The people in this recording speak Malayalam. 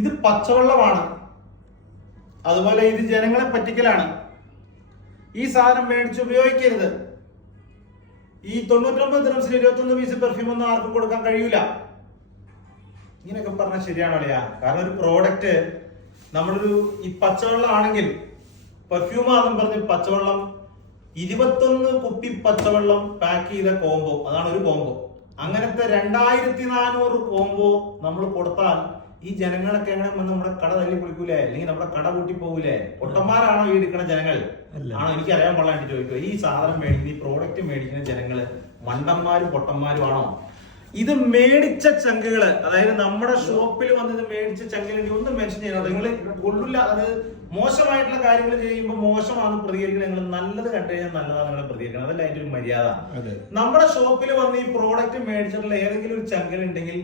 ഇത് പച്ചവെള്ളമാണ്, അതുപോലെ ഇത് ജനങ്ങളെ പറ്റിക്കലാണ്. ഈ സാധനം മേടിച്ച് ഉപയോഗിക്കരുത്. ഈ 99 ദിറംസിന് 21 പീസ് പെർഫ്യൂം ഒന്നും ആർക്കും കൊടുക്കാൻ കഴിയൂല. ഇങ്ങനെയൊക്കെ പറഞ്ഞാൽ ശരിയാണോ അല്ലയാ? കാരണം ഒരു പ്രോഡക്റ്റ് ഈ പച്ചവെള്ളം ആണെങ്കിൽ പെർഫ്യൂമാണെന്ന് പറഞ്ഞ് പച്ചവെള്ളം 21 കുപ്പി പച്ചവെള്ളം പാക്ക് ചെയ്ത കോംബോ, അതാണ് ഒരു കോംബോ. അങ്ങനത്തെ 2400 കോംബോ നമ്മൾ കൊടുത്താൽ ഈ ജനങ്ങളൊക്കെ എങ്ങനെ വന്ന് നമ്മുടെ കട തല്ലി പൊളിക്കൂലേ? അല്ലെങ്കിൽ നമ്മുടെ കട കൂട്ടി പോകൂലേ? പൊട്ടന്മാരാണോ ഈ എടുക്കുന്ന ജനങ്ങൾ? ആണോ? എനിക്ക് അറിയാൻ പാടില്ലാണ്ട് ചോദിക്കുക. ഈ സാധനം മേടിക്കുന്ന, ഈ പ്രോഡക്റ്റ് മേടിക്കുന്ന ജനങ്ങള് മണ്ടന്മാരും പൊട്ടന്മാരും ആണോ? ഇത് മേടിച്ച ചങ്കുകള്, അതായത് നമ്മുടെ ഷോപ്പിൽ വന്ന് ഇത് മേടിച്ച ചങ്കുകൾ ഒന്നും മെൻഷൻ ചെയ്യണം. നിങ്ങൾ കൊള്ളില്ല, അത് മോശമായിട്ടുള്ള കാര്യങ്ങൾ ചെയ്യുമ്പോൾ മോശമാണ് പ്രതികരിക്കുന്നത്. നിങ്ങൾ നല്ലത് കണ്ടു കഴിഞ്ഞാൽ നല്ലതാണ് നിങ്ങൾ പ്രതികരിക്കണം. അതല്ല അതിന്റെ ഒരു മര്യാദ. നമ്മുടെ ഷോപ്പിൽ വന്ന് ഈ പ്രോഡക്റ്റ് മേടിച്ചിട്ടുള്ള ഏതെങ്കിലും ഒരു ചങ്കൽ ഉണ്ടെങ്കിൽ